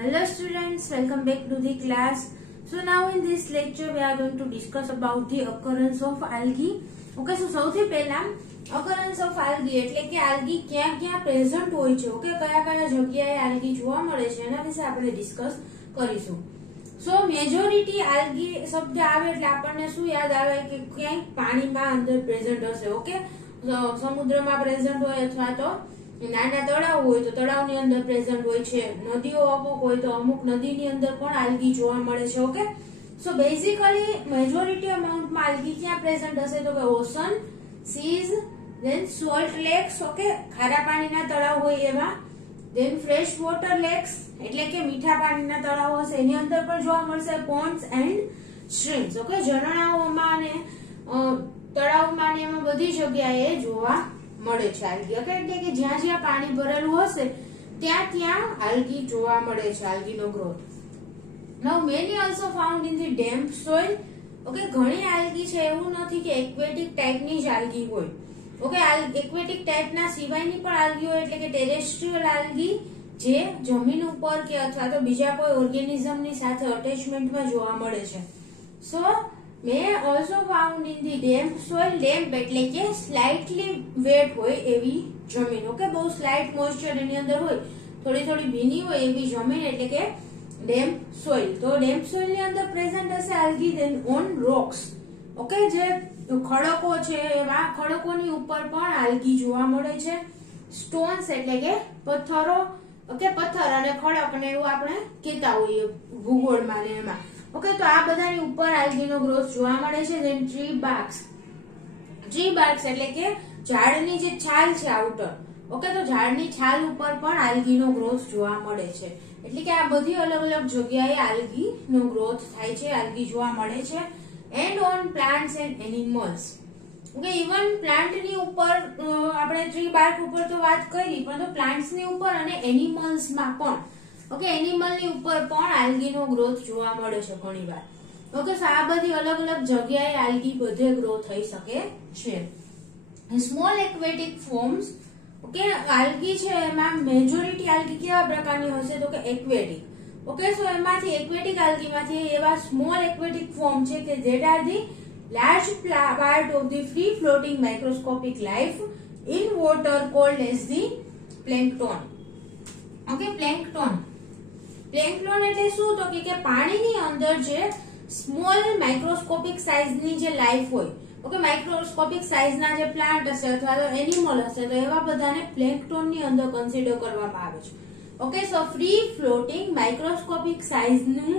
Hello students, welcome back to the class. So now in this lecture we are going to discuss about the occurrence of algae. Okay, so સૌથી પહેલા occurrence of algae એટલે કે algae ક્યાં ક્યાં present હોય છે. Okay, કયા કયા જગ્યાએ algae જોવા મળે છે એના વિશે આપણે ડિસ્કસ કરીશું. સો મેજોરિટી algae શબ્દ આવે એટલે આપણને શું યાદ આવે કે ક્યાંક પાણીમાં અંદર પ્રેઝન્ટ હશે. ઓકે, સમુદ્રમાં પ્રેઝન્ટ હોય અથવા તો નાના તળાવ હોય તો તળાવની અંદર પ્રેઝન્ટ હોય છે. નદીઓ અમુક હોય તો અમુક નદીની અંદર પણ આલ્ગી જોવા મળે છે. ઓકે, સો બેઝિકલી મેજોરિટી અમાઉન્ટમાં આલ્ગી ક્યાં પ્રેઝન્ટ હશે તો કે ocean, seas, then salt lakes. Okay, ખારા પાણીના તળાવ હોય એમાં, ધેન ફ્રેશ વોટર લેક્સ એટલે કે મીઠા પાણીના તળાવ હશે એની અંદર પણ જોવા મળશે. Ponds and streams. ઓકે, ઝરણાઓમાં અને તળાવમાં ને એમાં બધી જગ્યાએ જોવા મળે છે આલ્ગી. ઓકે, એટલે કે જ્યાં જ્યાં પાણી ભરેલું હશે ત્યાં ત્યાં આલ્ગી જોવા મળે છે, આલ્ગીનો growth. Now many also found in the damp soil. Okay, ઘણી આલ્ગી છે, એવું નથી કે એક્વેટિક ટાઈપની જ આલ્ગી હોય. ઓકે, એક્વેટિક ટાઈપના સિવાયની પણ આલ્ગી હોય એટલે કે ટેરેસ્ટ્રીયલ આલ્ગી જે જમીન ઉપર કે અથવા તો બીજા કોઈ ઓર્ગેનિઝમની સાથે અટેચમેન્ટમાં જોવા મળે છે. સો may also found in the damp soil. damp એટલે કે સ્લાઇટલી વેટ હોય એવી જમીન. ઓકે, બહુ સ્લાઇટ મોઇસ્ચર એની અંદર હોય, થોડી થોડી ભીની હોય એવી જમીન એટલે કે ડેમ્પ સોઇલ. તો ડેમ્પ સોઇલ ની અંદર પ્રેઝન્ટ હશે algae. Then on rocks. Okay, જે ખડકો છે એવા ખડકોની ઉપર પણ આલ્ગી જોવા મળે છે. સ્ટોન્સ એટલે કે પથ્થરો. ઓકે, પથ્થર અને ખડક ને એવું આપણે કહેતા હોઈએ ભૂગોળમાં ને એમાં. ઓકે, તો આ બધાની ઉપર આલ્ગીનો ગ્રોથ જોવા મળે છે. Then tree barks. Tree barks એટલે કે ઝાડની જે છાલ છે આઉટર. ઓકે, તો ઝાડની છાલ ઉપર પણ આલ્ગીનો ગ્રોથ જોવા મળે છે. એટલે કે આ બધી અલગ અલગ જગ્યાએ આલ્ગીનો ગ્રોથ થાય છે, આલ્ગી જોવા મળે છે. And on plants and animals. Okay, even પ્લાન્ટની ઉપર આપણે ટ્રી બાર્ક ઉપર તો વાત કરી, પરંતુ પ્લાન્ટ્સની ઉપર અને એનિમલ્સમાં પણ. ઓકે, એનિમલની ઉપર પણ આલ્ગીનો ગ્રોથ જોવા મળે છે ઘણીવાર. ઓકે, સો આ બધી અલગ અલગ જગ્યાએ આલ્ગી બધે ગ્રો થઈ શકે છે. Small aquatic forms. Okay, algae છે એમાં મેજોરિટી આલ્ગી કેવા પ્રકારની હશે તો કે એક્વેટિક. ઓકે, સો એમાંથી એક્વેટિક આલ્ગીમાંથી એવા સ્મોલ એક્વેટિક ફોર્મ છે કે that are the large part of the free floating microscopic life in water called as the plankton. Okay, plankton. Plankton એટલે શું તો કે પાણીની અંદર જે સ્મોલ માઇક્રોસ્કોપિક સાઇઝની જે લાઈફ હોય. ઓકે, માઇક્રોસ્કોપિક સાઇઝના જે પ્લાન્ટ હશે અથવા તો એનિમલ હશે તો એવા બધાને પ્લેન્કટોનની અંદર કન્સિડર કરવામાં આવે છે. ઓકે, સો ફ્રી ફ્લોટિંગ માઇક્રોસ્કોપિક સાઇઝનું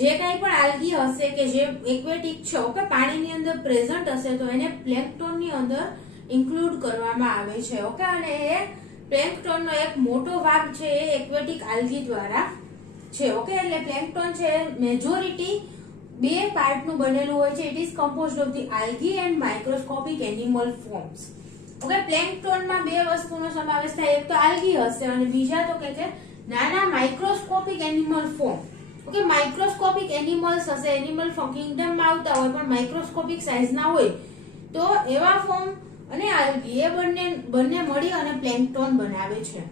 જે કંઈ પણ આલ્ગી હશે કે જે એક્વેટિક છે, ઓકે, પાણીની અંદર પ્રેઝન્ટ હશે તો એને પ્લેન્કટોનની અંદર ઇન્ક્લુડ કરવામાં આવે છે. ઓકે, અને એ પ્લેન્કટોનનો એક મોટો ભાગ છે એ એક્વેટિક આલ્ગી દ્વારા છે. ઓકે, એટલે પ્લેન્કટોન છે મેજોરિટી બે પાર્ટનું બનેલું હોય છે. It is composed of the algae and microscopic animal forms. Okay, પ્લેન્કટોનમાં બે વસ્તુનો સમાવેશ થાય. એક તો આલ્ગી હશે અને બીજા તો કે નાના microscopic animal form. Okay, microscopic animals હશે, એનિમલ કિંગડમમાં આવતા હોય પણ માઇક્રોસ્કોપિક સાઇઝના હોય તો એવા ફોર્મ અને આલ્ગી એ બંને મળી અને પ્લેન્કટોન બનાવે છે.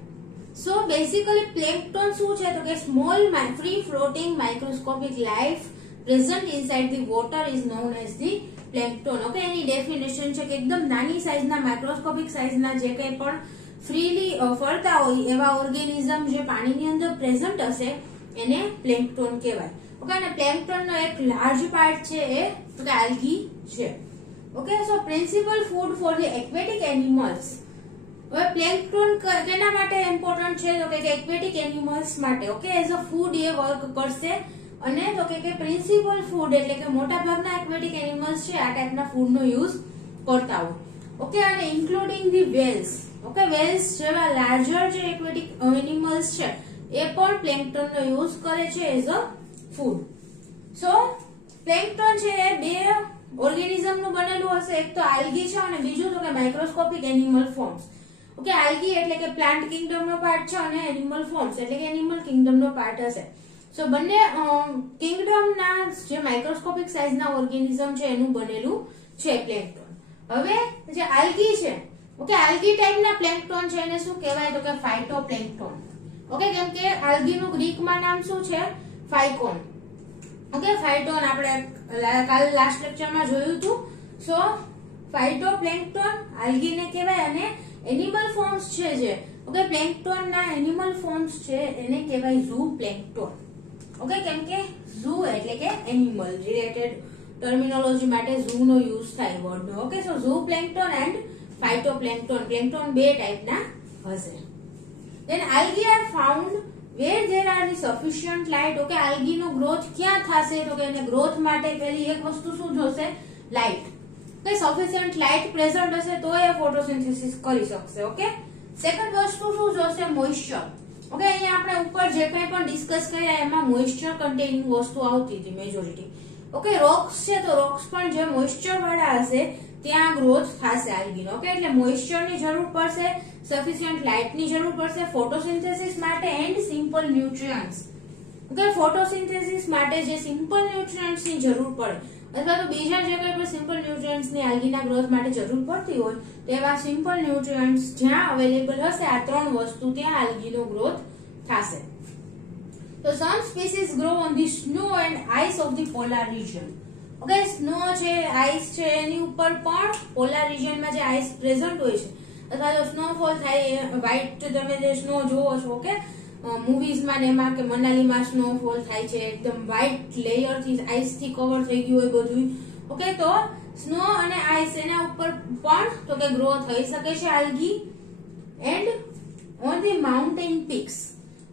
સો બેઝિકલી પ્લેન્કટોન શું છે તો કે small free floating microscopic life present inside the water is known as the plankton. Okay, એની ડેફિનેશન છે કે એકદમ નાની સાઇઝના માઇક્રોસ્કોપિક સાઇઝના જે કંઈ પણ ફ્રીલી ફરતા હોય એવા ઓર્ગેનિઝમ જે પાણીની અંદર પ્રેઝન્ટ હશે એને પ્લેન્કટોન કહેવાય. ઓકે, અને પ્લેન્કટોનનો એક લાર્જ પાર્ટ છે એ આલ્ગી છે. Okay, so principal food for the aquatic animals. હવે પ્લેન્કટોન કેના માટે ઇમ્પોર્ટન્ટ છે તો કે એક્વેટિક એનિમલ્સ માટે. Okay, as a food A work કરશે અને તો કે પ્રિન્સિપલ ફૂડ એટલે કે મોટા ભાગના એક્વેટિક એનિમલ્સ છે આ ટાઈપના ફૂડનો યુઝ કરતા હોય. ઓકે, અને including the whales. Okay, whales જેવા લાર્જર જે એક્વેટિક એનિમલ્સ છે એ પણ પ્લેન્કટોનનો યુઝ કરે છે એઝ અ ફૂડ. સો પ્લેન્કટોન છે એ બે ઓર્ગેનિઝમનું બનેલું હશે. એક તો આલ્ગી છે અને બીજું તો કે microscopic animal forms. Okay, algae એટલે કે પ્લાન્ટ કિંગડમનો પાર્ટ છે અને એનિમલ ફોર્મ્સ એટલે કે એનિમલ કિંગડમનો પાર્ટ હશે. સો બંને કિંગડમના જે માઇક્રોસ્કોપિક સાઇઝના ઓર્ગેનિઝમ છે એનું બનેલું છે પ્લેન્કટોન. હવે જે આલ્ગી છે, ઓકે, આલ્ગી ટાઈપના પ્લેન્કટોન છે એને શું કહેવાય તો કે ફાઇટોપ્લેન્કટોન. ઓકે, કેમ કે આલ્ગી નું ગ્રીક માં નામ શું છે? ફાઇકોન. ઓકે, ફાઇટોન આપણે કાલ લાસ્ટ લેક્ચરમાં જોયું હતું. સો ફાઇટોપ્લેન્ક્ટન આલ્ગી ને કહેવાય અને એનિમલ ફોર્મ્સ છે જે ઓકે પ્લેન્ક્ટન ના એનિમલ ફોર્મ્સ છે એને કહેવાય ઝૂપ્લેન્ક્ટન. ઓકે, કેમ કે ઝૂ એટલે કે એનિમલ રિલેટેડ ટર્મિનોલોજી માટે ઝૂ નો યુઝ થાય વર્ડ નો. Okay, so zooplankton and phytoplankton. Plankton બે ટાઈપના હશે. Then algae are found where there are the sufficient light. Okay, algae નો ગ્રોથ ક્યાં થશે? તો કે એને ગ્રોથ માટે પહેલી એક વસ્તુ શું જોશે? Light. Okay, sufficient light present હશે તો એ ફોટોસિન્થેસિસ કરી શકશે. ઓકે, સેકન્ડ વસ્તુ શું જોશે? મોઇસ્ચર. ઓકે, અહીંયા આપણે ઉપર જે કંઈ પણ ડિસ્કસ કર્યા એમાં મોઇસ્ચર કન્ટેનિંગ વસ્તુ આવતી હતી મેજોરિટી. ઓકે, રોક્સ છે તો રોક્સ પણ જે મોઇસ્ચર વાળા હશે ત્યાં ગ્રોથ થશે આલ્ગીનો. ઓકે, એટલે મોઇસ્ચર ની જરૂર પડશે, સફિશિયન્ટ લાઇટ ની જરૂર પડશે ફોટોસિન્થેસિસ માટે and simple nutrients. Okay, photosynthesis માટે જે સિમ્પલ ન્યુટ્રિયન્ટ્સ ની જરૂર પડે અથવા તો બીજા જે કંઈ પણ સિમ્પલ ન્યુટ્રિયન્ટ્સ ની આલ્ગીના ગ્રોથ માટે જરૂર પડતી હોય તેવા સિમ્પલ ન્યુટ્રિયન્ટ્સ જ્યાં અવેલેબલ હશે આ ત્રણ વસ્તુ ત્યાં આલ્ગીનો ગ્રોથ થશે. તો some species grow on the snow and ice of the polar region. Okay, snow છે, આઈસ છે, એની ઉપર પણ પોલાર રિજનમાં જે આઈસ પ્રેઝન્ટ હોય છે અથવા તો સ્નોફોલ થાય, વ્હાઇટ તમે જે સ્નો જોવો છો ઓકે મૂવીઝમાં ને એમાં કે મનાલીમાં સ્નોફોલ થાય છે, એકદમ વ્હાઇટ લેયર થી આઈસ થી કવર થઈ ગયું હોય બધું. ઓકે, તો સ્નો અને આઈસ એના ઉપર પણ તો કે ગ્રો થઈ શકે છે algae. And on the mountain peaks.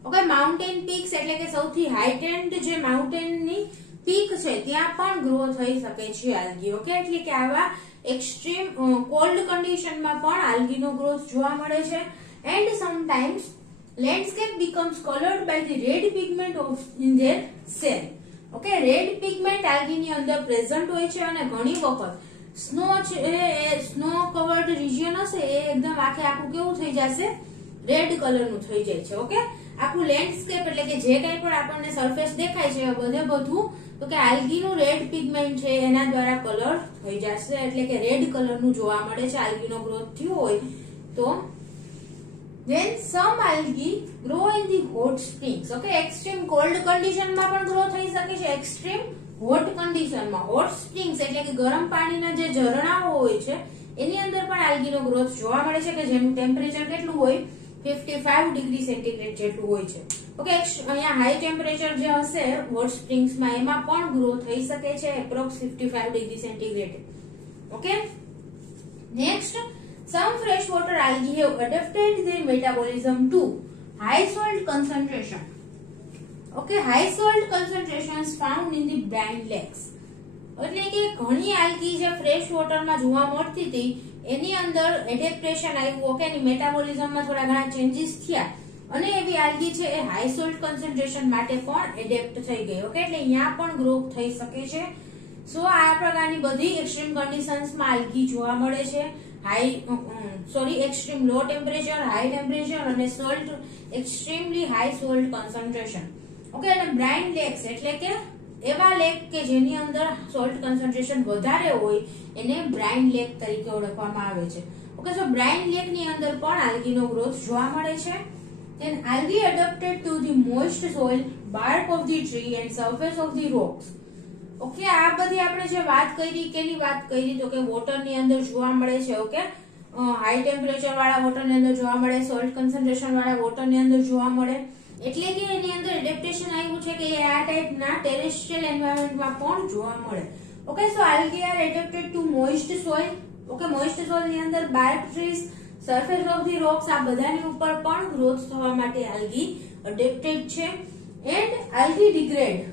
Okay, mountain peaks એટલે કે સૌથી હાઇટેન્ડ જે માઉન્ટેન ની પીક છે ત્યાં પણ ગ્રો થઈ શકે છે આલ્ગી. ઓકે, એટલે કે આવા એક્સ્ટ્રીમ કોલ્ડ કન્ડિશનમાં પણ આલ્ગીનો ગ્રોથ જોવા મળે છે. And sometimes landscape becomes coloured by the red pigment of in their cell. Okay, red pigment આલ્ગીની અંદર પ્રેઝન્ટ હોય છે અને ઘણી વખત સ્નો છે એ સ્નો કવર્ડ રિજિયન હશે એ એકદમ આખું કેવું થઈ જશે? રેડ કલરનું થઈ જાય છે. ઓકે, આખું લેન્ડસ્કેપ એટલે કે જે કંઈ પણ આપણને સરફેસ દેખાય છે બધું તો કે આલ્ગીનું રેડ પિગમેન્ટ છે એના દ્વારા કલર થઈ જશે એટલે કે રેડ કલરનું જોવા મળે છે આલ્ગીનો ગ્રોથ થયો હોય તો. Then some algae grow in the hot springs. Okay, extreme cold કન્ડિશનમાં પણ ગ્રો થઈ શકે છે, એક્સ્ટ્રીમ હોટ કન્ડિશનમાં. હોટ સ્પ્રિંગ્સ એટલે કે ગરમ પાણીના જે ઝરણાઓ હોય છે એની અંદર પણ આલ્ગીનો ગ્રોથ જોવા મળે છે કે જેનું ટેમ્પરેચર કેટલું હોય? 55 ડિગ્રી સેન્ટીગ્રેડ જેટલું હોય છે. ઓકે, અહીંયા હાઈ ટેમ્પરેચર જે હશે હોટ સ્પ્રિંગ્સમાં એમાં પણ ગ્રો થઈ શકે છે approx 55 degree centigrade. Okay, next some freshwater algae have adapted their metabolism to high salt concentration. Okay, high salt concentrations found in the brine lakes. એટલે કે ઘણી આલ્ગી જે ફ્રેશ વોટરમાં જોવા મળતી હતી એની અંદર એડેપ્ટેશન આવ્યું. ઓકે, એની મેટાબોલિઝમમાં થોડા ઘણા ચેન્જીસ થયા અને એવી આલ્ગી છે એ હાઈ સોલ્ટ કન્સન્ટ્રેશન માટે પણ એડેપ્ટ થઈ ગઈ. ઓકે, એટલે અહીંયા પણ ગ્રો થઈ શકે છે. સો આ પ્રકારની બધી એક્સ્ટ્રીમ કન્ડિશન્સમાં આલ્ગી જોવા મળે છે. એક્સ્ટ્રીમ લો ટેમ્પરેચર, હાઈ ટેમ્પરેચર અને salt extremely high salt concentration. Okay, અને બ્રાઇન લેક્સ એટલે કે એવા લેક કે જેની અંદર સોલ્ટ કન્સન્ટ્રેશન વધારે હોય એને બ્રાઇન લેક તરીકે ઓળખવામાં આવે છે. ઓકે, સો બ્રાઇન લેક ની અંદર પણ આલ્ગીનો ગ્રોથ જોવા મળે છે. Then algae adapted to the moist soil, bark of the tree and surface of the rocks. Okay, આ બધી આપણે જે વાત કરી કેની વાત કરી તો કે વોટર ની અંદર જોવા મળે છે. ઓકે, હાઈ ટેમ્પરેચર વાળા વોટર ની અંદર જોવા મળે, સોલ્ટ કન્સન્ટ્રેશન વાળા વોટર ની અંદર જોવા મળે. એટલે કે એની અંદર એડેપ્ટેશન આવ્યું છે કે આ ટાઈપના ટેરેસ્ટ્રીયલ એન્વાયરમેન્ટમાં પણ જોવા મળે. Okay, so algae are adapted to moist soil. Okay, moist soil ની અંદર bark trees, surface of the rocks આ બધાની ઉપર પણ ગ્રોથ થવા માટે algae adapted છે. And algae degrade.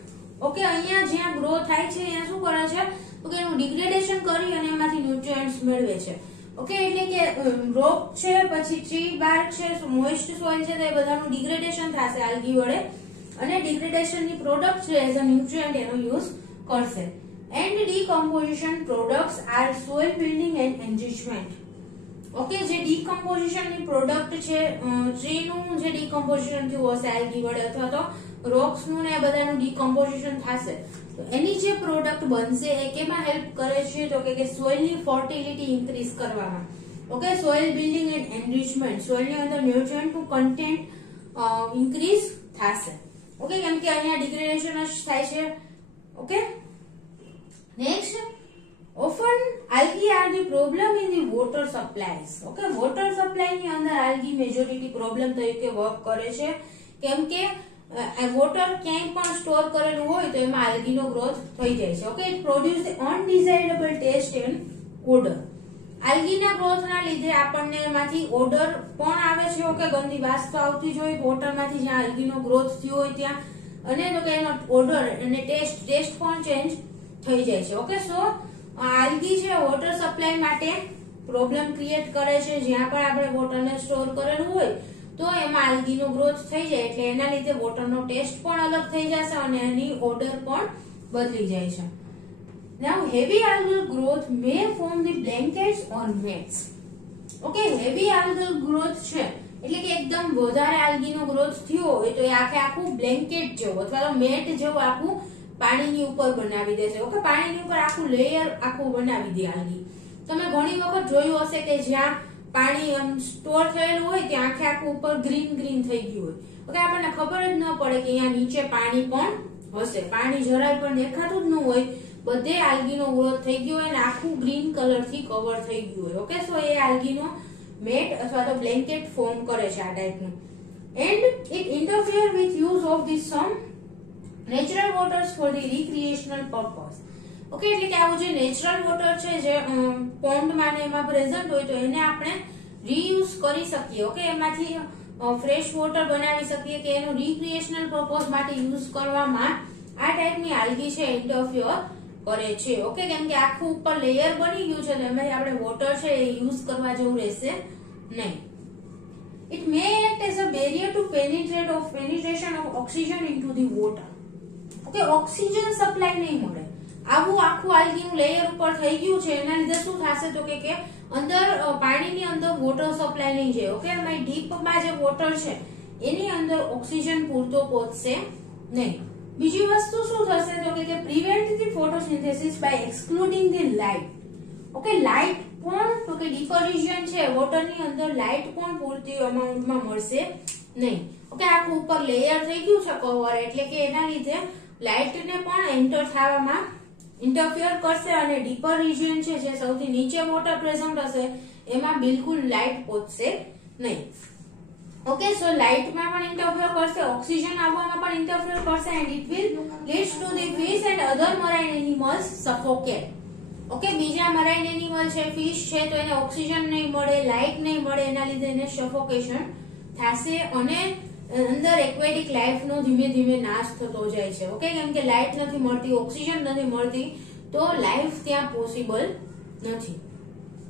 ઓકે, અહીંયા જ્યાં ગ્રો થાય છે અહીંયા શું કરે છે તો કે એનું ડિગ્રેડેશન કરી અને એમાંથી ન્યુટ્રિયન્ટ્સ મેળવે છે. ઓકે, એટલે કે રોક છે, પછી ટ્રી બાર્ક છે, મોઇસ્ટ સોઇલ છે, તો એ બધાનું ડિગ્રેડેશન થશે આલ્ગી વડે અને ડિગ્રેડેશન ની પ્રોડક્ટ છે એઝ અ ન્યુટ્રિયન્ટ એનો યુઝ કરશે. And decomposition products are soil building and enrichment. Okay, જે ડીકમ્પોઝિશન ની પ્રોડક્ટ છે ટ્રી નું જે ડીકમ્પોઝિશન થયું હશે આલ્ગી વડે અથવા તો રોક્સ નું ને બધાનું ડીકમ્પોઝિશન થશે તો એની જે પ્રોડક્ટ બનશે એ કેમાં હેલ્પ કરે છે તો કે સોઇલ ની ફર્ટિલિટી ઇન્ક્રીઝ કરવામાં. Okay, soil building and enrichment, soil ની અંદર ન્યુટ્રિયન્ટ નું કન્ટેન્ટ ઇન્ક્રીઝ થશે. ઓકે, કેમ કે અહીંયા ડિગ્રેડેશન જ થાય છે. Okay, next, often algae are the problem in the water supplies. Okay, water supply ની અંદર algae મેજોરિટી પ્રોબ્લેમ તરીકે વર્ક કરે છે, કેમ કે વોટર ક્યાંય પણ સ્ટોર કરેલું હોય તો એમાં algae નો ગ્રોથ થઈ જાય છે. Okay, it produce the undesirable taste and odour. algae ના ગ્રોથ ના લીધે આપણને એમાંથી ઓડર પણ આવે છે. ઓકે, ગંદી વાસ તો આવતી જ હોય વોટર માંથી જ્યાં algae નો ગ્રોથ થયો હોય ત્યાં, અને તો કે એનો ઓડર અને ટેસ્ટ પણ ચેન્જ થઈ જાય છે. ઓકે, સો algae છે વોટર સપ્લાય માટે પ્રોબ્લેમ ક્રિએટ કરે છે. જ્યાં પણ આપણે વોટરને સ્ટોર કરેલું હોય તો એમાં algae નો ગ્રોથ થઈ જાય, એટલે એના લીધે વોટરનો ટેસ્ટ પણ અલગ થઈ જશે અને એની ઓડર પણ બદલી જાય છે. Now heavy algal growth may form the blankets or mats. Okay, heavy algal growth છે એટલે કે એકદમ વધારે algae નો ગ્રોથ થયો હોય તો એ આખું બ્લેન્કેટ જેવું અથવા તો મેટ જેવું આખું પાણીની ઉપર બનાવી દેશે. ઓકે, પાણીની ઉપર આખું લેયર આખું બનાવી દે algae. તમે ઘણી વખત જોયું હશે કે જ્યાં પાણી સ્ટોર થયેલું હોય ત્યાં આખું ઉપર ગ્રીન થઈ ગયું હોય. ઓકે, આપણને ખબર જ ન પડે કે અહીંયા નીચે પાણી પણ હશે. પાણી જરાય પણ દેખાતું જ ન હોય, બધે algae નો ગ્રોથ થઈ ગયો હોય અને આખું ગ્રીન કલર થી કવર થઈ ગયું હોય. ઓકે, સો એ algae નો મેટ અથવા તો બ્લેન્કેટ ફોર્મ કરે છે આ ટાઈપનું. And it interfere with use of the some natural waters for the recreational purpose. Okay, એટલે કે આવું જે નેચરલ વોટર છે જે પોન્ડ માં ને એમાં પ્રેઝન્ટ હોય તો એને આપણે રીયુઝ કરી શકીએ. ઓકે, એમાંથી ફ્રેશ વોટર બનાવી શકીએ કે એનું રિક્રિએશનલ પર્પઝ માટે યુઝ કરવામાં આ ટાઈપની algae છે ઇન્ટરફિયર કરે છે. ઓકે, કેમ કે આખું ઉપર લેયર બની ગયું છે તો એમાંથી આપણે વોટર છે એ યુઝ કરવા જેવું રહેશે નહીં. It may act as a barrier to penetration of oxygen into the water. Okay, oxygen supply નહીં મળે. આવું આખું algae નું લેયર ઉપર થઈ ગયું છે એના લીધે શું થશે તો કે અંદર પાણીની અંદર વોટર સપ્લાય નહીં જાય. ઓકે, એમાં ડીપમાં જે વોટર છે એની અંદર ઓક્સિજન પૂરતો પહોંચશે નહીં. બીજી વસ્તુ શું થશે તો કે prevent the photosynthesis by excluding the light. Okay, light પણ તો કે ડીપર રિજિયન છે વોટરની અંદર લાઇટ પણ પૂરતી અમાઉન્ટમાં મળશે નહીં. ઓકે, આખું ઉપર લેયર થઈ ગયું છે કવર, એટલે કે એના લીધે લાઇટને પણ એન્ટર થવામાં ઇન્ટરફિયર કરશે અને ડીપર રિજિયન છે જે સૌથી નીચે વોટર પ્રેઝન્ટ હશે એમાં બિલકુલ લાઇટ પહોંચશે નહીં. ઓકે, સો લાઇટમાં પણ ઇન્ટરફિયર કરશે, ઓક્સિજન આવવામાં પણ ઇન્ટરફિયર કરશે and it will leads to the fish and other marine animals suffocate. Okay, બીજા મરાઇન એનિમલ છે ફિશ છે તો એને ઓક્સિજન નહીં મળે, લાઇટ નહીં મળે, એના લીધે એને સફોકેશન થશે અને અંદર એક્વેટિક લાઈફ નો ધીમે ધીમે નાશ થતો જાય છે. ઓકે, કેમ કે લાઇટ નથી મળતી, ઓક્સિજન નથી મળતી તો લાઈફ ત્યાં પોસિબલ નથી.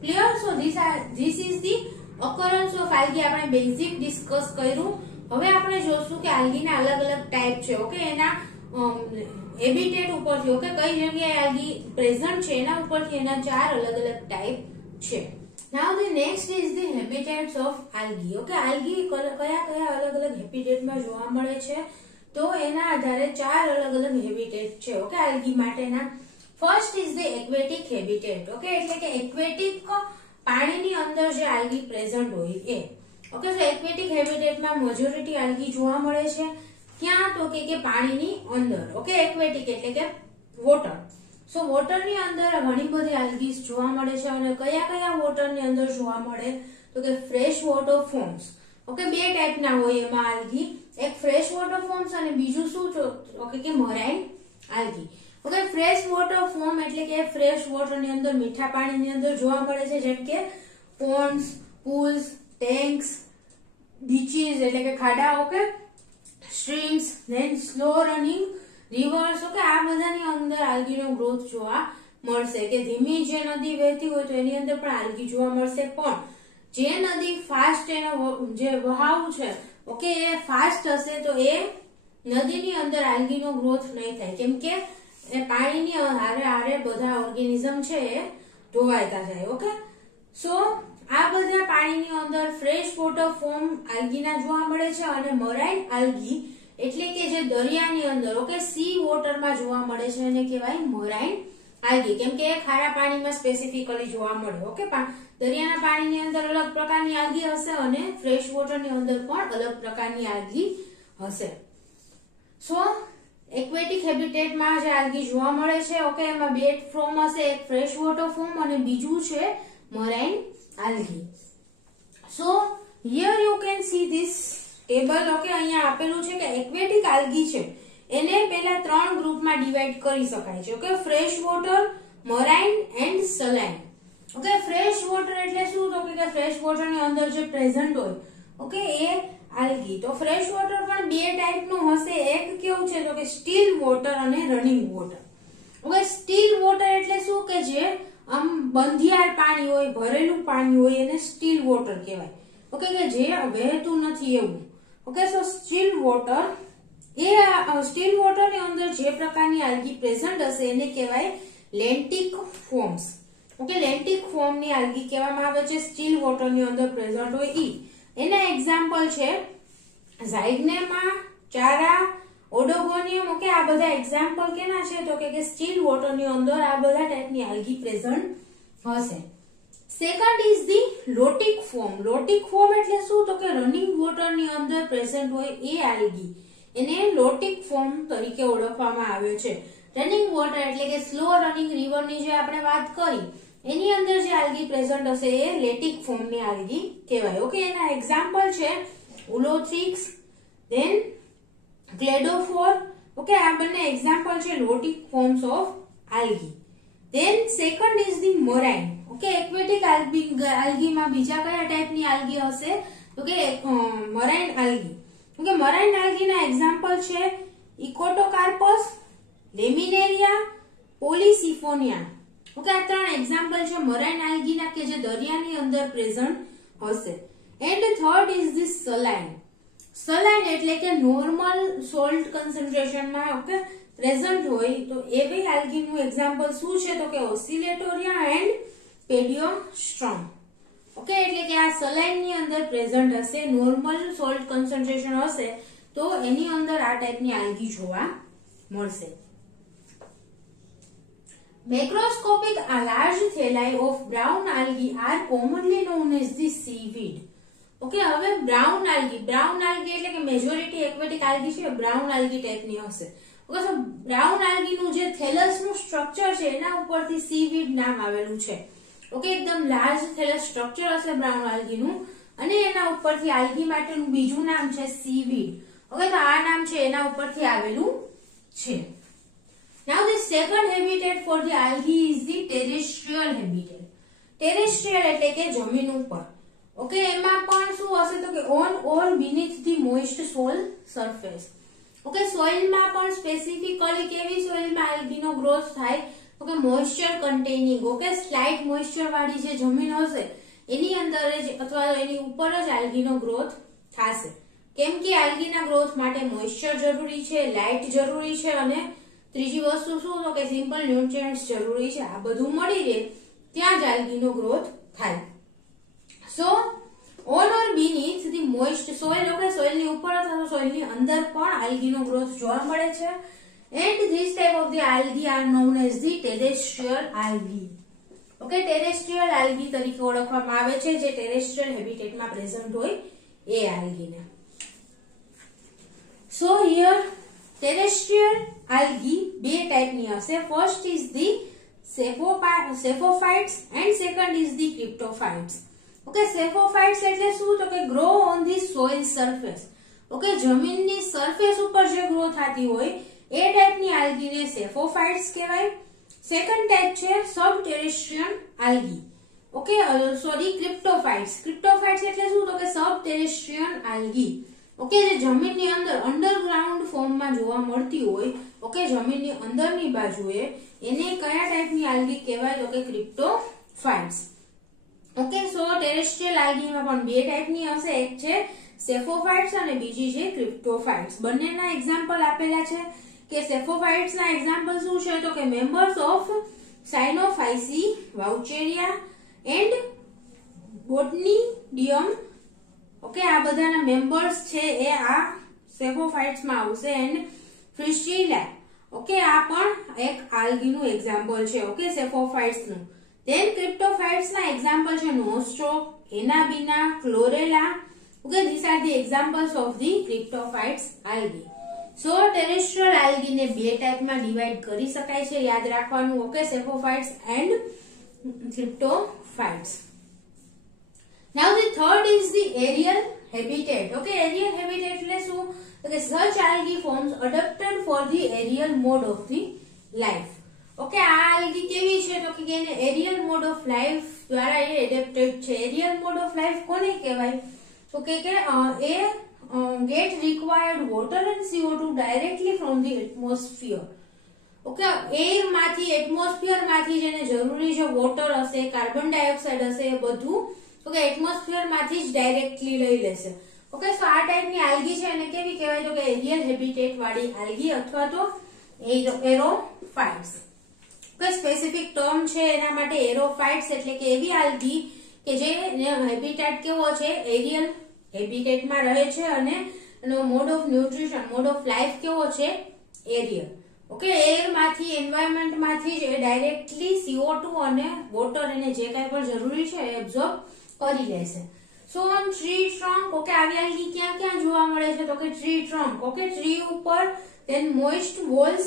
Clear? So this is the occurrence of algae. આપણે બેઝિક ડિસ્કસ કર્યું. હવે આપણે જોશું કે algae ના અલગ અલગ ટાઈપ છે. ઓકે, એના હેબિટેટ ઉપરથી, ઓકે, કઈ જગ્યાએ algae પ્રેઝન્ટ છે એના ઉપરથી એના 4 અલગ અલગ ટાઈપ છે. Now the next is the habitats of algae. Okay, algae કયા અલગ અલગ હેબિટેટમાં જોવા મળે છે તો એના આધારે 4 અલગ અલગ હેબિટેટ છે. ઓકે, algae માટેના. First is the aquatic habitat. Okay, એટલે કે એક્વેટિક પાણીની અંદર જે algae પ્રેઝન્ટ હોય એ. ઓકે, સો એક્વેટિક હેબિટેટમાં મેજોરિટી algae જોવા મળે છે. ક્યાં તો કે પાણીની અંદર. ઓકે, એક્વેટિક એટલે કે વોટર. સો વોટરની અંદર ઘણી બધી algae જોવા મળે છે અને કયા વોટરની અંદર જોવા મળે તો કે ફ્રેશ વોટર ફોર્મ્સ. ઓકે, બે ટાઈપના હોય એમાં algae, એક ફ્રેશ વોટર ફોર્મ્સ અને બીજું શું ઓકે કે મરાઇન algae. Okay, fresh water form એટલે કે ફ્રેશ વોટરની અંદર મીઠા પાણીની અંદર જોવા મળે છે, જેમ કે પોન્ડ્સ, પૂલ્સ, ટેન્ક્સ, બીચીસ એટલે કે ખાડા, okay, streams, then slow running rivers. Okay, આ બધાની અંદર algae નો ગ્રોથ જોવા મળશે. કે ધીમી જે નદી વહેતી હોય તો એની અંદર પણ algae જોવા મળશે, પણ જે નદી ફાસ્ટ એનો જે વહાવ છે ઓકે એ ફાસ્ટ હશે તો એ નદીની અંદર algae નો ગ્રોથ નહીં થાય, કેમ કે એ પાણીની હારે બધા ઓર્ગેનિઝમ છે એ ધોવાતા જાય. ઓકે, સો આ બધા પાણીની અંદર ફ્રેશ વોટર ફોર્મ algae ના જોવા મળે છે અને મરાઇન algae એટલે કે જે દરિયાની અંદર ઓકે સી વોટરમાં જોવા મળે છે એને કહેવાય મરાઇન આલ્ગી, કેમ કે ખારા પાણીમાં સ્પેસિફિકલી જોવા મળે. ઓકે, દરિયાના પાણીની અંદર અલગ પ્રકારની આલ્ગી હશે અને ફ્રેશ વોટરની અંદર પણ અલગ પ્રકારની આલ્ગી હશે. સો એક્વેટિક હેબિટેટમાં જે આલ્ગી જોવા મળે છે, ઓકે, એમાં બે ફોર્મ હશે, એક ફ્રેશ વોટર ફોર્મ અને બીજું છે marine algae. So here you can see this table. Okay, અહીંયા આપેલું છે કે એક્વેટિક આલ્ગી છે એને પહેલા 3 ગ્રુપમાં ડિવાઈડ કરી શકાય છે. Okay, fresh water, marine and saline. Okay, fresh water એટલે શું? તો કે ફ્રેશ વોટરની અંદર જે પ્રેઝન્ટ હોય, ઓકે, એ આલ્ગી. તો ફ્રેશ વોટર પણ બે ટાઈપનું હશે. એક કેવું છે તો કે સ્ટીલ વોટર અને running water. Okay, steel water એટલે શું? કે જે આમ બંધિયાર પાણી હોય, ભરેલું પાણી હોય, એને સ્ટીલ વોટર કહેવાય. ઓકે, કે જે વહેતું નથી એવું. ઓકે, સો સ્ટીલ વોટર, એ સ્ટીલ વોટરની અંદર જે પ્રકારની આલ્ગી પ્રેઝન્ટ હશે એને કહેવાય લેન્ટિક ફોર્મ્સ. ઓકે, લેન્ટિક ફોર્મની આલ્ગી કહેવામાં આવે છે સ્ટીલ વોટરની અંદર પ્રેઝન્ટ હોય ઈ. એના એક્ઝામ્પલ છે ઝાયગ્નેમા, ચારા, ઓડોગોનિયમ. ઓકે, આ બધા એક્ઝામ્પલ કેના છે? તો કે સ્ટીલ વોટરની અંદર આ બધા ટાઈપની આલ્ગી પ્રેઝન્ટ હશે. Second is the lotic form. Lotic form એટલે શું? તો કે રનિંગ વોટરની અંદર પ્રેઝન્ટ હોય એ આલ્ગી, એને લોટિક ફોર્મ તરીકે ઓળખવામાં આવે છે. રનિંગ વોટર એટલે કે સ્લો રનિંગ રિવરની જે આપણે વાત કરી એની અંદર જે આલ્ગી પ્રેઝન્ટ હશે એ લેટિક ફોર્મની આલ્ગી કહેવાય. ઓકે, એના એક્ઝામ્પલ છે ઉલોથ્રિક્સ, ધેન ક્લેડોફોર. ઓકે, આ બંને એક્ઝામ્પલ છે lotic forms of algae. Then second is the marine. Okay, aquatic આલ્ગીમાં બીજા કયા ટાઈપની આલ્ગી હશે? તો કે મરાઇન આલ્ગી. ઓકે, મરાઇન આલ્ગીના એક્ઝામ્પલ છે ઇકોટોકાર્પસ, લેમિનેરિયા, પોલિસિફોનિયા. ઓકે, આ 3 એક્ઝામ્પલ છે મરાઇન આલ્ગીના કે જે દરિયાની અંદર પ્રેઝન્ટ હશે. And third is the saline. Saline એટલે કે નોર્મલ સોલ્ટ કન્સન્ટ્રેશનમાં, ઓકે, પ્રેઝન્ટ હોય તો એવી આલ્ગીનું એક્ઝામ્પલ શું છે? તો કે ઓસિલેટોરિયા એન્ડ પેડિયોસ્ટ્રોમ. ઓકે, એટલે કે આ સલાઇનની અંદર પ્રેઝન્ટ હશે, નોર્મલ સોલ્ટ કન્સન્ટ્રેશન હશે તો એની અંદર આ ટાઈપની આલ્ગી જોવા મળશે. Macroscopic large thalli of brown algae are commonly known as the seaweed. Okay, હવે બ્રાઉન આલ્ગી. બ્રાઉન આલ્ગી એટલે કે મેજોરિટી એક્વેટિક આલ્ગી છે બ્રાઉન આલ્ગી ટાઈપની હશે. ઓકે, સો બ્રાઉન આલ્ગીનું જે થેલસનું સ્ટ્રક્ચર છે એના ઉપરથી સીવીડ નામ આવેલું છે. ઓકે, એકદમ લાર્જ થેલસ સ્ટ્રક્ચર હશે બ્રાઉન આલ્ગીનું અને એના ઉપરથી આલ્ગી માટેનું બીજું નામ છે સીવીડ. ઓકે, તો આ નામ છે એના ઉપરથી આવેલું છે. Now the second habitat for the algae is the terrestrial habitat. Terrestrial એટલે કે જમીન ઉપર. ઓકે, એમાં પણ શું હશે તો કે on or beneath the moist soil surface. Okay, સોઇલમાં પણ સ્પેસિફિકલી કેવી સોઇલમાં આલ્ગીનો ગ્રોથ થાય? Okay, moisture containing. Okay, slight moisture વાળી જે જમીન હશે એની અંદર જ અથવા એની ઉપર જ આલ્ગીનો ગ્રોથ થશે. કેમ કે આલ્ગીના ગ્રોથ માટે મોઇસ્ચર જરૂરી છે, લાઇટ જરૂરી છે અને ત્રીજી વસ્તુ શું? તો કે સિમ્પલ ન્યુટ્રિયન્ટ્સ જરૂરી છે. આ બધું મળી રહે ત્યાં જ આલ્ગીનો ગ્રોથ થાય. So on or beneath the moist soil. Okay, સોઇલની ઉપર અથવા સોઇલની અંદર પણ આલ્ગીનો ગ્રોથ જોવા મળે છે. And this type of the algae are known as the terrestrial algae. Okay, terrestrial algae તરીકે ઓળખવામાં આવે છે જે ટેરેસ્ટ્રીયલ હેબિટેટમાં પ્રેઝન્ટ હોય એ આલ્ગીને. સો હિયર terrestrial algae બે ટાઈપની હશે. First is the saprophytes and second is the cryptophytes. Okay, saprophytes એટલે શું? તો કે grow on the soil surface. Okay, જમીનની સરફેસ ઉપર જે ગ્રો થતી હોય એ ટાઈપની આલ્ગીને સેફોફાઇટ્સ કહેવાય. સેકન્ડ ટાઈપ છે sub terrestrial algae. Okay, sorry, cryptophytes. Cryptophytes એટલે શું? તો કે સબ ટેરેસ્ટ્રીયલ આલ્ગી. ઓકે, જે જમીનની અંદર અંડરગ્રાઉન્ડ ફોર્મમાં જોવા મળતી હોય, ઓકે, જમીનની અંદરની બાજુએ, એને કયા ટાઈપની આલ્ગી કહેવાય? તો કે ક્રિપ્ટોફાઇટ્સ. ઓકે, સો ટેરેસ્ટ્રીયલ આલ્ગીમાં પણ બે ટાઈપની હશે. એક છે સેફોફાઇટ્સ અને બીજી છે ક્રિપ્ટોફાઇટ્સ. બંનેના એક્ઝામ્પલ આપેલા છે કે સેફોફાઇટ્સના એક્ઝામ્પલ શું છે? તો કે મેમ્બર્સ ઓફ સાયનોફાઇસી, વાઉચેરિયા એન્ડ બોટનીડિયમ. ઓકે, આ બધાના મેમ્બર્સ છે એ આ સેફોફાઇટ્સમાં આવશે. એન્ડ ફ્રિસ્ટિલા ઓકે આ પણ એક આલ્ગીનું એક્ઝામ્પલ છે ઓકે સેફોફાઇટ્સનું. ધેન ક્રિપ્ટોફાઇટ્સના એક્ઝામ્પલ છે nostoc, anabaena, chlorella. Okay this are the examples of the cryptophytes algae. So terrestrial આલ્ગીને બે ટાઈપમાં ડિવાઈડ કરી શકાય છે, યાદ રાખવાનું okay saprophytes and cryptophytes. Now the third is the aerial habitat. Okay, aerial habitat એટલે શું? Okay, such algae forms adapted for the aerial mode of the life. Okay, આ algae કેવી છે તો કે એને aerial mode of life દ્વારા એ adapted છે. aerial mode of life કોને કહેવાય? તો કે એ get required water and CO2 directly from the atmosphere. Okay air માંથી એટમોસ્ફિયર માંથી જેને જરૂરી છે વોટર હશે, કાર્બન ડાયોક્સાઇડ હશે, એ બધું ઓકે એટમોસ્ફિયર માંથી જ ડાયરેક્ટલી લઈ લેશે. ઓકે સો આ ટાઈપની આલ્ગી છે એને કેવી કહેવાય તો કે એરિયલ હેબિટેટ વાળી આલ્ગી અથવા તો એરોફાઇટ્સ. ઓકે સ્પેસિફિક ટર્મ છે એના માટે એરોફાઇટ્સ એટલે કે એવી આલ્ગી કે જે હેબિટેટ કેવો છે એરિયલ હેબિટેટમાં રહે છે અને એનો mode of nutrition mode of life કેવો છે એરિયલ. ઓકે એર માંથી એન્વાયરમેન્ટ માંથી જ ડાયરેક્ટલી CO2 અને વોટર એને જે કાંઈ પણ જરૂરી છે એબ્ઝોર્બ કરી લેશે. So on tree trunk okay આવી આલ્ગી ક્યાં ક્યાં જોવા મળે છે તો કે ટ્રી ટ્રંક ઓકે ટ્રી ઉપર, then moist walls,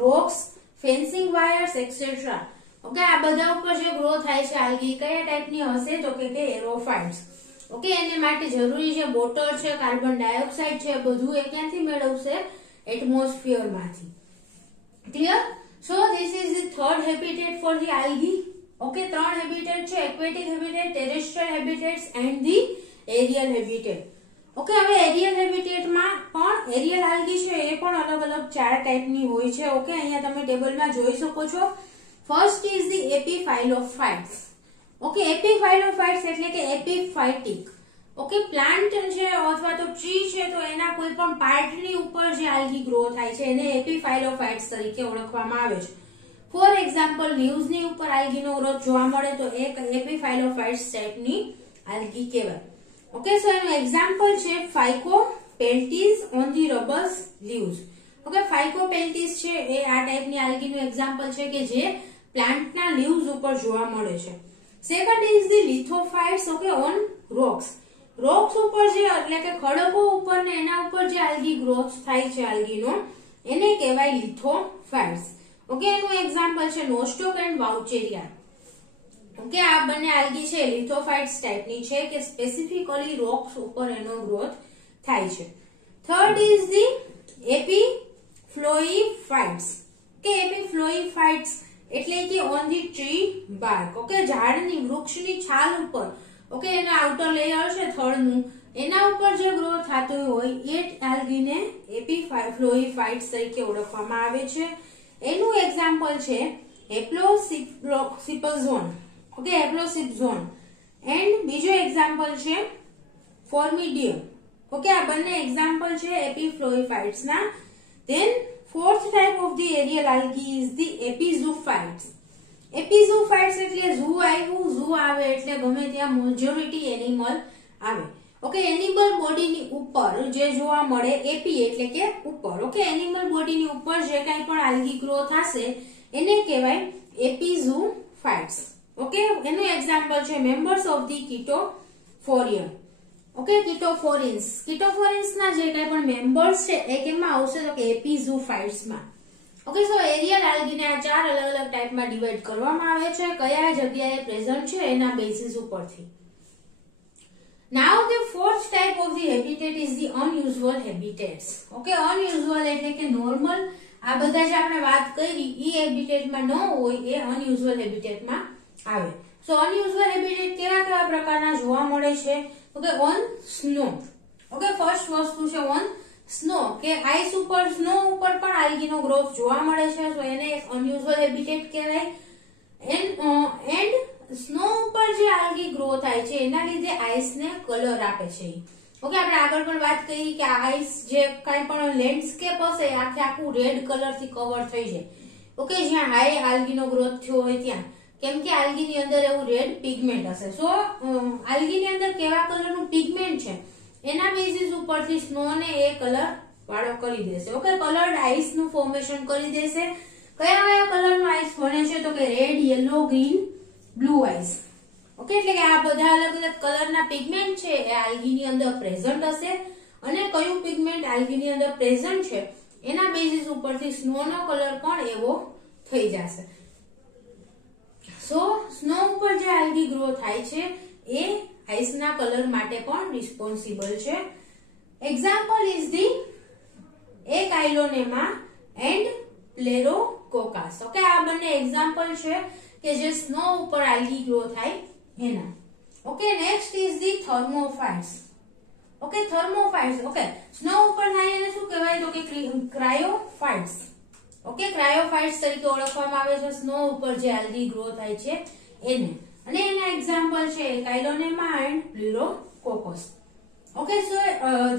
rocks, fencing wires etcetera. Okay આ બધા ઉપર જે ગ્રો થાય છે આલ્ગી કયા ટાઈપની હશે તો કે એરોફાઇટ્સ. ઓકે એને માટે જરૂરી છે વોટર છે, કાર્બન ડાયોક્સાઇડ છે, બધું એ ક્યાંથી મેળવશે એટમોસ્ફિયર માંથી. Clear? So this is the third habitat for the algae. Okay, ત્રણ habitat છે aquatic habitat, terrestrial habitats and the aerial habitat. Okay, હવે aerial habitat માં પણ aerial algae છે એ પણ અલગ અલગ ચાર ટાઈપની હોય છે. Okay, અહીંયા તમે ટેબલમાં જોઈ શકો છો. First is the epiphyllophytes. Okay, epiphyllophytes એટલે કે epiphytic. ઓકે પ્લાન્ટ છે અથવા તો ટ્રી છે તો એના કોઈ પણ પાર્ટની ઉપર જે આલ્ગી ગ્રો થાય છે એને એપિફાઇલોફાઇટ્સ તરીકે ઓળખવામાં આવે છે. ફોર એક્ઝામ્પલ લીવ્સ ની ઉપર આલ્ગીનો ગ્રોથ જોવા મળે તો એક એપિફાઇલોફાઇટ્સ ટાઈપની આલ્ગી કહેવાય. ઓકે સો એનું એક્ઝામ્પલ છે ફાઇકોપેલ્ટીસ ઓન ધી રબસ લીવ્સ. ઓકે ફાઇકોપેલ્ટીસ છે એ આ ટાઈપની આલ્ગીનું એક્ઝામ્પલ છે કે જે પ્લાન્ટના લીવ્સ ઉપર જોવા મળે છે. Second is the lithophytes okay on rocks. Rocks ઉપર જે એટલે કે ખડકો ઉપર ને એના ઉપર જે આલ્ગી ગ્રોથ થાય છે આલ્ગીનો એને કહેવાય લિથોફાઇટ્સ. ઓકે એનું એક્ઝામ્પલ છે નોસ્ટોક એન્ડ વાઉચેરિયા. ઓકે આ બંને આલ્ગી છે લિથોફાઇટ્સ ટાઈપની છે કે સ્પેસિફિકલી રોક્સ ઉપર એનો ગ્રોથ થાય છે. Third is the epiphloeophytes. કે એપિફ્લોઇફાઇટ્સ એટલે કે on the tree bark. Okay ઝાડની વૃક્ષની છાલ ઉપર ઓકે એના આઉટર લેયર છે થડનું એના ઉપર જે ગ્રો થતો હોય એ આલ્ગીને એપિફ્લોઇફાઇટ્સ તરીકે ઓળખવામાં આવે છે. એનું એક્ઝામ્પલ છે હેપ્લોસિપઝોન. ઓકે હેપ્લોસિપઝોન એન્ડ બીજો એક્ઝામ્પલ છે ફોર્મિડિયમ. ઓકે આ બંને એક્ઝામ્પલ છે એપિફ્લોઇફાઇટ્સ ના. Then fourth type of the aerial algae is the epizoophytes. Epizoophytes એટલે ઝૂ આવ્યું, ઝૂ આવે એટલે ગમે ત્યાં મેજોરિટી એનિમલ આવે. ઓકે એનિમલ બોડીની ઉપર જે જોવા મળે એપી એટલે કે ઉપર. ઓકે એનિમલ બોડીની ઉપર જે કાંઈ પણ આલ્ગી ગ્રો થશે એને કહેવાય એપિઝોફાઇટ્સ. ઓકે એનું એક્ઝામ્પલ છે મેમ્બર્સ ઓફ ધી કીટોફોરિયમ. ઓકે કીટોફોરિન્સ. કીટોફોરિન્સના જે કાંઈ પણ મેમ્બર્સ છે એ કેમાં આવશે તો કે એપિઝોફાઇટ્સમાં. ઓકે સો એરિયલ આલ્ગીને આ ચાર અલગ અલગ ટાઈપમાં ડિવાઈડ કરવામાં આવે છે કયા જગ્યાએ પ્રેઝન્ટ છે એના બેસિસ ઉપરથી. Now the fourth type of the habitat is the unusual habitats. Okay unusual એટલે કે નોર્મલ આ બધા જે આપણે વાત કરી એ હેબિટેટમાં ન હોય એ અનયુઝ્યુઅલ હેબિટેટમાં આવે. સો અનયુઝ્યુઅલ હેબિટેટ કેવા કેવા પ્રકારના જોવા મળે છે okay on snow. Okay first વસ્તુ છે ઓન સ્નો કે આઈસ ઉપર સ્નો ઉપર પણ આલ્ગીનો ગ્રોથ જોવા મળે છે. સો એને એક અનયુઝ્યુઅલ હેબિટેટ કહેવાય. એન્ડ સ્નો ઉપર જે આલ્ગી ગ્રો થાય છે એના લીધે આઈસને કલર આપે છે. ઓકે આપણે આગળ પણ વાત કરી કે આઈસ જે કાંઈ પણ લેન્ડસ્કેપ હશે આખે આખું રેડ કલર થી કવર થઈ જાય. ઓકે જ્યાં હાઈ આલ્ગીનો ગ્રોથ થયો હોય ત્યાં કેમ કે આલ્ગીની અંદર એવું રેડ પિગમેન્ટ હશે. સો આલ્ગીની અંદર કેવા કલરનું પિગમેન્ટ છે એના બેઝિસ ઉપરથી સ્નોને એ કલર વાળો કરી દેશે. ઓકે, કલર્ડ આઈસ નું ફોર્મેશન કરી દેશે. કયા કયા કલર નું આઈસ બને છે? તો કે red, yellow, green, blue ice. Okay, એટલે કે આ બધા અલગ અલગ કલરના પિગમેન્ટ છે એ આલ્ગી ની અંદર પ્રેઝન્ટ હશે અને કયું પિગમેન્ટ આલ્ગી ની અંદર પ્રેઝન્ટ છે એના બેઝિસ ઉપરથી સ્નો નો કલર પણ એવો થઈ જશે. સો સ્નો ઉપર જે આલ્ગી ગ્રો થાય છે એ આઈસના કલર માટે પણ રિસ્પોન્સિબલ છે. Example is the achylonema and pleurococcus. Okay, આ બંને એક્ઝામ્પલ છે કે જે સ્નો ઉપર આલ્ગી ગ્રો થાય એના. Okay, next is the thermophytes. Okay, thermophytes. Okay, snow ઉપર થાય એને શું કહેવાય? તો કે ક્રાયોફાઇટ્સ. ઓકે, ક્રાયોફાઇટ્સ તરીકે ઓળખવામાં આવે છે સ્નો ઉપર જે આલ્ગી ગ્રો થાય છે એને. અને એના એક્ઝામ્પલ છે achylonema and pleurococcus. Okay, so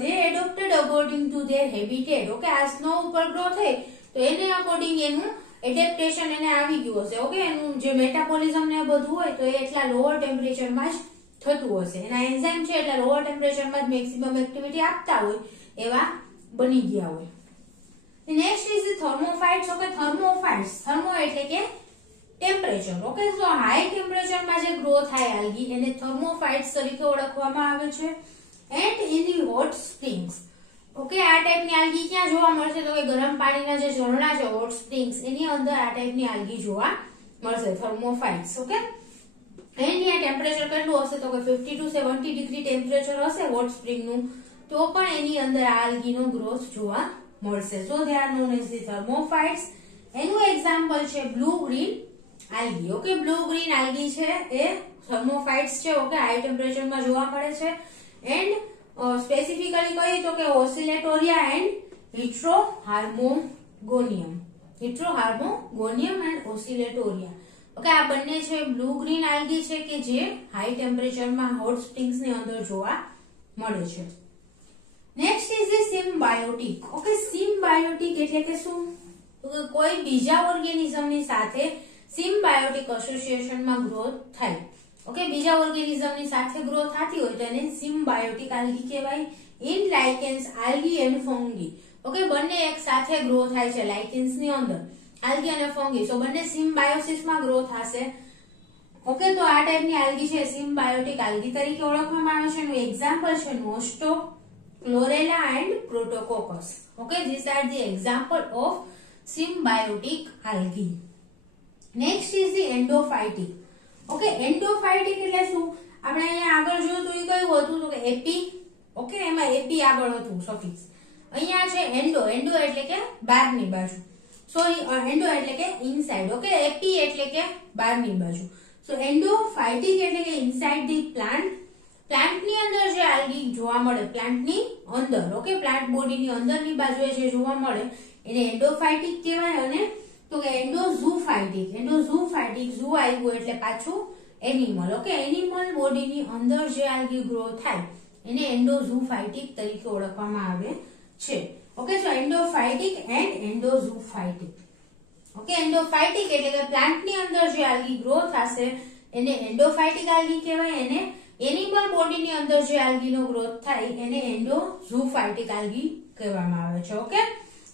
they adopted according to their habitat. Okay, આ સ્નો ઉપર ગ્રો થઈ તો એને અકોર્ડિંગ એનું એડેપ્ટેશન એને આવી ગયું હશે. ઓકે, એનું જે મેટાબોલિઝમ ને બધું હોય તો એ એટલા લોઅર ટેમ્પરેચરમાં જ થતું હશે. એના એન્ઝાઇમ છે એટલે લોઅર ટેમ્પરેચરમાં જ મેક્સિમમ એક્ટિવિટી આપતા હોય એવા બની ગયા હોય. Next is the thermophytes. Okay, thermophytes, thermo એટલે કે ટેમ્પરેચર. ઓકે, સો હાઈ ટેમ્પરેચરમાં જે ગ્રો થાય આલ્ગી એને થર્મોફાઇટ્સ તરીકે ઓળખવામાં આવે છે. And in the hot springs. Okay, આ ટાઈપની આલ્ગી ક્યાં જોવા મળશે? તો કે ગરમ પાણીના જે ઝરણા છે હોટ સ્પ્રિંગ્સ એની અંદર આ ટાઈપની આલ્ગી જોવા મળશે, થર્મોફાઇટ્સ. ઓકે, એન્ડ અહીંયા ટેમ્પરેચર કેટલું હશે? તો કે 50 to 70 ડિગ્રી ટેમ્પરેચર હશે હોટ સ્પ્રિંગનું, તો પણ એની અંદર આ આલ્ગીનો ગ્રોથ જોવા મળશે. So they are known as the thermophytes. એનું એક્ઝામ્પલ છે blue green algae. Okay, blue green algae છે એ થર્મોફાઇટ્સ છે. ઓકે, હાઈ ટેમ્પરેચરમાં જોવા મળે છે. એન્ડ સ્પેસિફિકલી કહીએ તો કે ઓસિલેટોરિયા એન્ડ હિટ્રોહાર્મોગોનિયમ. હિટ્રોહાર્મોગોનિયમ એન્ડ ઓસિલેટોરિયા. ઓકે, આ બંને છે બ્લુ ગ્રીન આલ્ગી છે કે જે હાઈ ટેમ્પરેચરમાં હોટ સ્પ્રિંગ્સ ની અંદર જોવા મળે છે. Next is the symbiotic. Okay, symbiotic એટલે કે શું? તો કે કોઈ બીજા ઓર્ગેનિઝમની સાથે સિમ્બાયોટિક એસોસિએશનમાં ગ્રોથ થાય. ઓકે, બીજા ઓર્ગેનિઝમની સાથે ગ્રો થતી હોય તો એને સિમ્બાયોટિક આલ્ગી કહેવાય. In lichens, algae and fungi. Okay, બંને એક સાથે ગ્રો થાય છે લાઇકેન્સ ની અંદર, આલ્ગી અને ફંગી. સો બંને સિમ્બાયોસિસમાં ગ્રો થશે. ઓકે, તો આ ટાઈપની આલ્ગી છે સિમ્બાયોટિક આલ્ગી તરીકે ઓળખવામાં આવે છે. એનું એક્ઝામ્પલ છે nostoc, chlorella and protococcus. Okay, these are the example of symbiotic algae. Next is the endophytic. Okay, endophytic એટલે શું? આપણે અહીંયા આગળ જોયું તો એ કયું હતું? તો કે એપી. ઓકે, એમાં એપી આગળ હતું સફિક્સ. અહીંયા છે એન્ડો. એન્ડો એટલે કે બહારની બાજુ. સોરી, એન્ડો એટલે કે ઇનસાઇડ. ઓકે, એપી એટલે કે બહારની બાજુ. સો એન્ડોફાઇટિક એટલે કે ઇનસાઇડ ધી પ્લાન્ટ. પ્લાન્ટની અંદર જે આલ્ગી જોવા મળે, પ્લાન્ટની અંદર. ઓકે, પ્લાન્ટ બોડીની અંદરની બાજુએ જે જોવા મળે એને એન્ડોફાઇટિક કહેવાય. અને તો કે એન્ડોઝૂફાઇટિક. એન્ડોઝૂફાઇટિક, ઝૂ આવ્યું એટલે પાછું એનિમલ. ઓકે, એનિમલ બોડીની અંદર જે આલ્ગી ગ્રો થાય એને એન્ડોઝૂફાઇટિક તરીકે ઓળખવામાં આવે છે. Okay, so endophytic and endozoophytic. Okay, endophytic એટલે કે પ્લાન્ટની અંદર જે આલ્ગી ગ્રો થશે એને એન્ડોફાઇટિક આલ્ગી કહેવાય. એને એનિમલ બોડીની અંદર જે આલ્ગીનો ગ્રોથ થાય એને એન્ડોઝૂફાઇટિક આલ્ગી કહેવામાં આવે છે. ઓકે,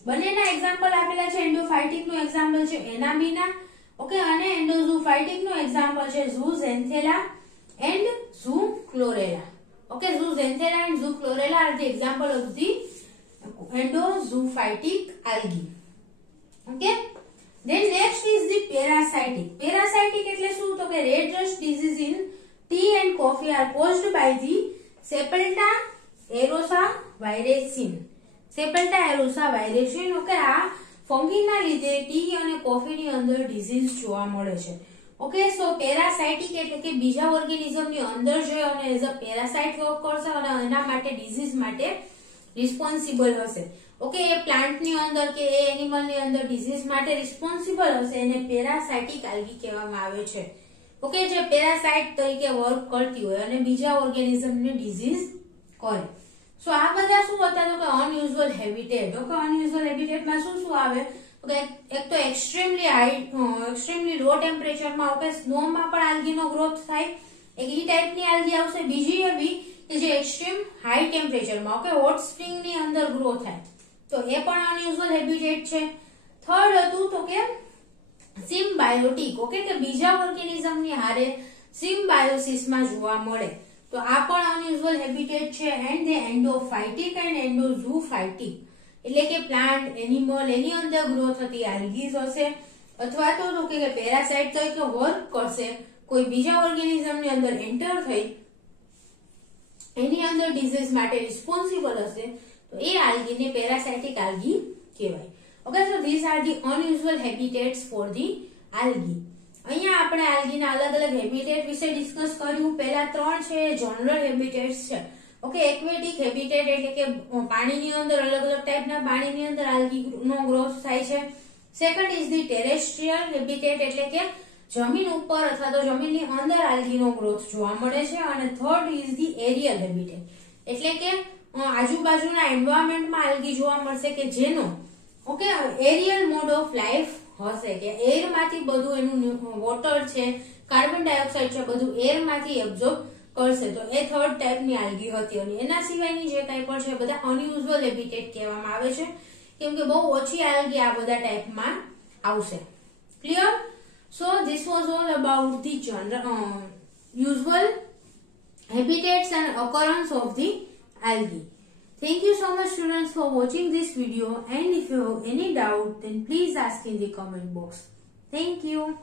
બંનેના એક્ઝામ્પલ આપેલા છે. એન્ડોફાઇટિક નું એક્ઝામ્પલ છે એનામિના. ઓકે, અને એન્ડોઝૂફાઇટિક નું એક્ઝામ્પલ છે zooxanthellae and zoochlorella. Okay, zooxanthellae and zoochlorella are the example of the endozoophytic algae. Okay, then next is the parasitic. Parasitic એટલે શું? તો કે red rust disease in tea and coffee are caused by the Sepelta aerosa viracin. Sepelta aerosa viracin. Okay, આ ફંગીના લીધે T અને કોફીની અંદર disease જોવા મળે છે. ઓકે, સો પેરાસાઇટિક એટલે કે બીજા ઓર્ગેનિઝમની અંદર જે અને એઝ અ પેરાસાઇટ વર્ક કરશે અને એના માટે ડિઝીઝ માટે રિસ્પોન્સિબલ હશે. ઓકે, એ પ્લાન્ટની અંદર કે એ એનિમલની અંદર ડિઝીઝ માટે રિસ્પોન્સિબલ હશે એને પેરાસાઇટિક આલ્ગી કહેવામાં આવે છે. ઓકે, જે પેરાસાઇટ તરીકે વર્ક કરતી હોય અને બીજા ઓર્ગેનિઝમને ડિઝીઝ કરે. સો આ બધા શું હતા? તો કે અનયુઝ્યુઅલ હેબિટેટ. ઓકે, અનયુઝ્યુઅલ હેબિટેટમાં શું શું આવે? તો કે એક તો એક્સ્ટ્રીમલી લો ટેમ્પરેચરમાં. ઓકે, સ્નોમાં પણ આલ્ગીનો ગ્રોથ થાય, એક ઈ ટાઈપની આલ્ગી આવશે. બીજી એવી કે જે એક્સ્ટ્રીમ હાઈ ટેમ્પરેચરમાં, ઓકે, હોટ સ્પ્રિંગની અંદર ગ્રો થાય. તો એ પણ અનયુઝ્યુઅલ હેબિટેટ છે. થર્ડ હતું તો કે સિમ્બાયોટિક, ઓકે, કે બીજા ઓર્ગેનિઝમની હારે સિમ્બાયોસિસમાં જોવા મળે, તો આ પણ અનયુઝ્યુઅલ હેબિટેટ છે. એન્ડ ધ એન્ડોફાઇટિક એન્ડ એન્ડોઝૂફાઇટિક, એટલે કે પ્લાન્ટ, એનિમલ, એની અંદર ગ્રો થતી આલ્ગીઝ હશે, અથવા તો કે પેરાસાઇટ તરીકે વર્ક કરશે, કોઈ બીજા ઓર્ગેનિઝમની અંદર એન્ટર થઈ એની અંદર ડિઝીઝ માટે રિસ્પોન્સિબલ હશે, તો એ આલ્ગીને પેરાસાઇટિક આલ્ગી કહેવાય. Okay, so this are the unusual habitats for the algae. અહીંયા આપણે આલ્ગીના અલગ અલગ હેબિટેટ વિશે ડિસ્કસ કર્યું. પહેલા 3 છે જનરલ હેબિટેટ્સ છે. ઓકે, એક્વેટિક હેબિટેટ એટલે કે પાણીની અંદર અલગ અલગ ટાઈપના પાણીની અંદર આલ્ગીનો ગ્રોથ થાય છે. Second is the terrestrial habitat એટલે કે જમીન ઉપર અથવા તો જમીનની અંદર આલ્ગીનો ગ્રોથ જોવા મળે છે. અને third is the aerial habitat એટલે કે આજુબાજુના એન્વાયરમેન્ટમાં આલ્ગી જોવા મળશે કે જેનો okay aerial mode of life હશે, કે એર માંથી બધું એનું વોટર છે, કાર્બન ડાયોક્સાઇડ છે, બધું એર માંથી એબ્ઝોર્બ કરશે. તો એ થર્ડ ટાઈપની આલ્ગી હતી. અને એના સિવાયની જે કંઈ પણ છે બધા અનયુઝ્યુઅલ હેબિટેટ કહેવામાં આવે છે, કેમ કે બહુ ઓછી આલ્ગી આ બધા ટાઈપમાં આવશે. Clear? So this was all about the usual habitats and occurrence of the algae. Thank you so much students for watching this video, and if you have any doubt then please ask in the comment box. Thank you.